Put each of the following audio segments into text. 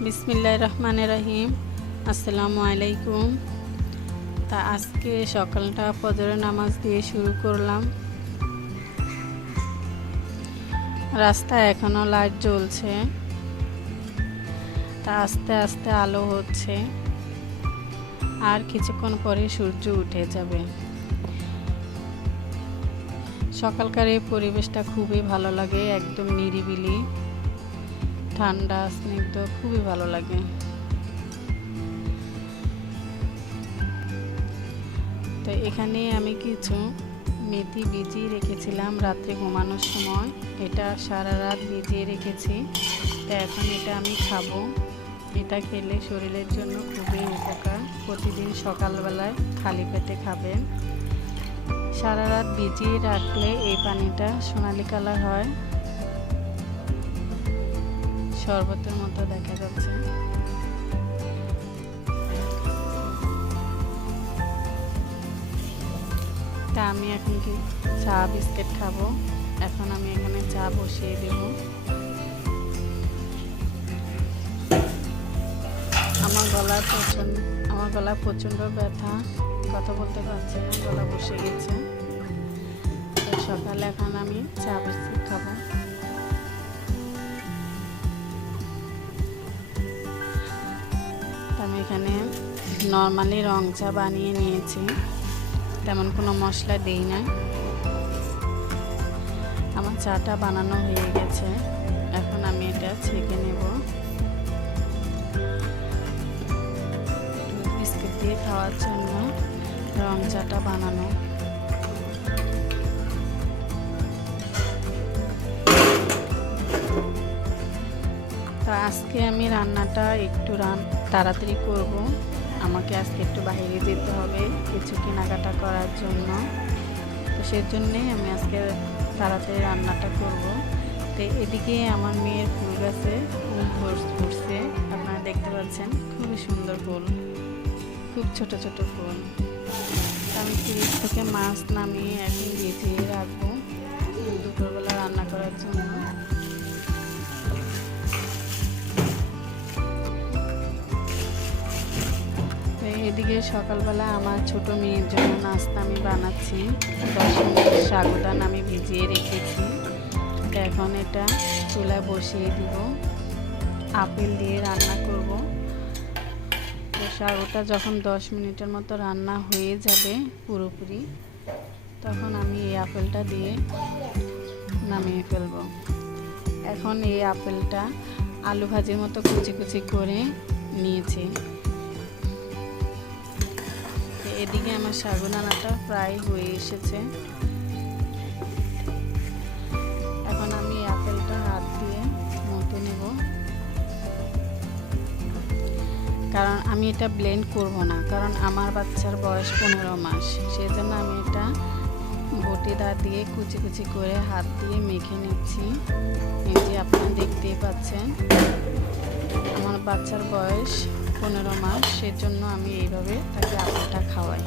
বিসমিল্লাহ রহমান রাহিম। আসসালামু আলাইকুম। তা আজকে সকালটা ফজরের নামাজ দিয়ে শুরু করলাম। রাস্তা এখনও লাইট জ্বলছে। তা আস্তে আস্তে আলো হচ্ছে। আর কিছুক্ষণ পরে সূর্য উঠে যাবে। সকালকার এই পরিবেশটা খুবই ভালো লাগে, একদম নিরিবিলি। ঠান্ডা, স্নিগ্ধ, খুবই ভালো লাগে। তো এখানে আমি কিছু মেথি ভিজিয়ে রেখেছিলাম রাত্রে ঘুমানোর সময়। এটা সারা রাত ভিজিয়ে রেখেছি। তো এখন এটা আমি খাব। এটা খেলে শরীরের জন্য খুবই উপকার। প্রতিদিন সকালবেলায় খালি পেটে খাবেন। সারা রাত ভিজিয়ে রাখলে এই পানিটা সোনালি কালার হয়। শরবতের মতো দেখা যাচ্ছে। তা আমি এখন কি চা, বিস্কিট খাব? এখন আমি এখানে চা বসিয়ে দেব। আমার গলা প্রচণ্ড, আমার গলা প্রচণ্ড ব্যথা, কথা বলতে পারছি না, গলা বসে গেছে। সকালে এখন আমি চা, বিস্কিট খাব। এখানে নর্মালি রং চা বানিয়ে নিয়েছি। তেমন কোনো মশলা দিই না আমার চাটা বানানো হয়ে গেছে। এখন আমি এটা ছেঁকে নেব। বিস্কুট দিয়ে খাওয়ার জন্য রং চাটা বানানো। আজকে আমি রান্নাটা একটু রান তাড়াতাড়ি করব। আমাকে আজকে একটু বাইরে যেতে হবে কিছু কেনাকাটা করার জন্য। তো সেজন্যেই আমি আজকে তাড়াতাড়ি রান্নাটা করব। তো এদিকে আমার মেয়ের ফুল গাছে ফুল ফুটছে। আপনারা দেখতে পাচ্ছেন, খুবই সুন্দর ফুল। খুব ছোট ছোট ফুল। আমি ফ্রিজ থেকে মাছ নামিয়ে এখন ভিজিয়ে রাখব। এদিকে সকালবেলা আমার ছোট মেয়ের জন্য নাস্তা আমি বানাচ্ছি। দশ মিনিট সাগুদান আমি ভিজিয়ে রেখেছি। এখন এটা চুলায় বসিয়ে দিব। আপেল দিয়ে রান্না করব। তো সাগুটা যখন দশ মিনিটের মতো রান্না হয়ে যাবে পুরোপুরি, তখন আমি এই আপেলটা দিয়ে নামিয়ে ফেলব। এখন এই আপেলটা আলু ভাজির মতো কুচি কুচি করে নিয়েছি। এদিকে আমার সাগুদানাটা প্রায় হয়ে এসেছে। এখন আমি আপেলটা হাত দিয়ে মতে নেব। কারণ আমি এটা ব্লেন্ড করব না, কারণ আমার বাচ্চার বয়স পনেরো মাস। সেই জন্য আমি এটা বটি বটিদা দিয়ে কুচি কুচি করে হাত দিয়ে মেখে নিচ্ছি। এই যে আপনারা দেখতেই পাচ্ছেন, আমার বাচ্চার বয়স পনেরো মাস, সেজন্য আমি এইভাবে তাকে আপেলটা খাওয়াই।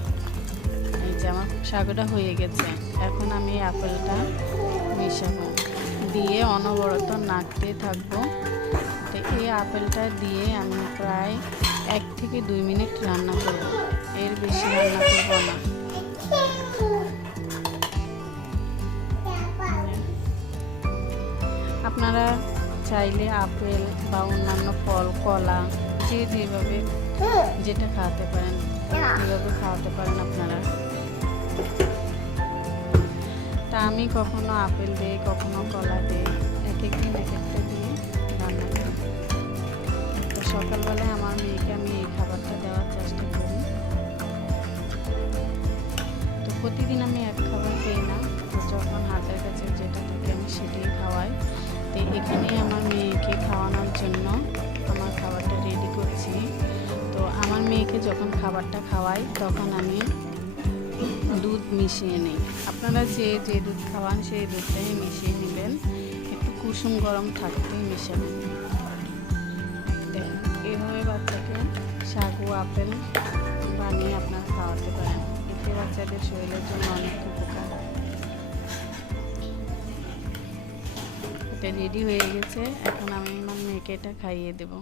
এই যে আমার সাগুটা হয়ে গেছে। এখন আমি আপেলটা মিশাবো। দিয়ে অনবরত নাড়তে থাকব। তো এই আপেলটা দিয়ে আমি প্রায় এক থেকে দুই মিনিট রান্না করব। এর বেশি রান্না করব না। আপনারা চাইলে আপেল বা অন্যান্য ফল, কলা যে যেভাবে যেটা খাওয়াতে পারেন এভাবে খাওয়াতে পারেন আপনারা। তা আমি কখনো আপেল দিই কখনো কলা দিই এক এক দিন এক একটা দিয়ে রান্না করি। তো সকালবেলায় আমার মেয়েকে আমি এই খাবারটা দেওয়ার চেষ্টা করি। তো প্রতিদিন আমি এক খাবার দিই না। তো যখন হাতের কাছে যেটা থাকে আমি সেটাই খাওয়াই। তো এখানে যখন খাবারটা খাওয়াই, তখন আমি দুধ মিশিয়ে নিই। আপনারা যে যে দুধ খাওয়ান, সেই দুধটাই মিশিয়ে নেবেন। একটু কুসুম গরম থাকতেই মিশাবেন। এইভাবে বাচ্চাকে সাগু, আপেল বানিয়ে আপনারা খাওয়াতে পারেন। এতে বাচ্চাদের শরীরের জন্য অনেক উপকার। এটা রেডি হয়ে গেছে। এখন আমি আমার মেয়েকে এটা খাইয়ে দেবো।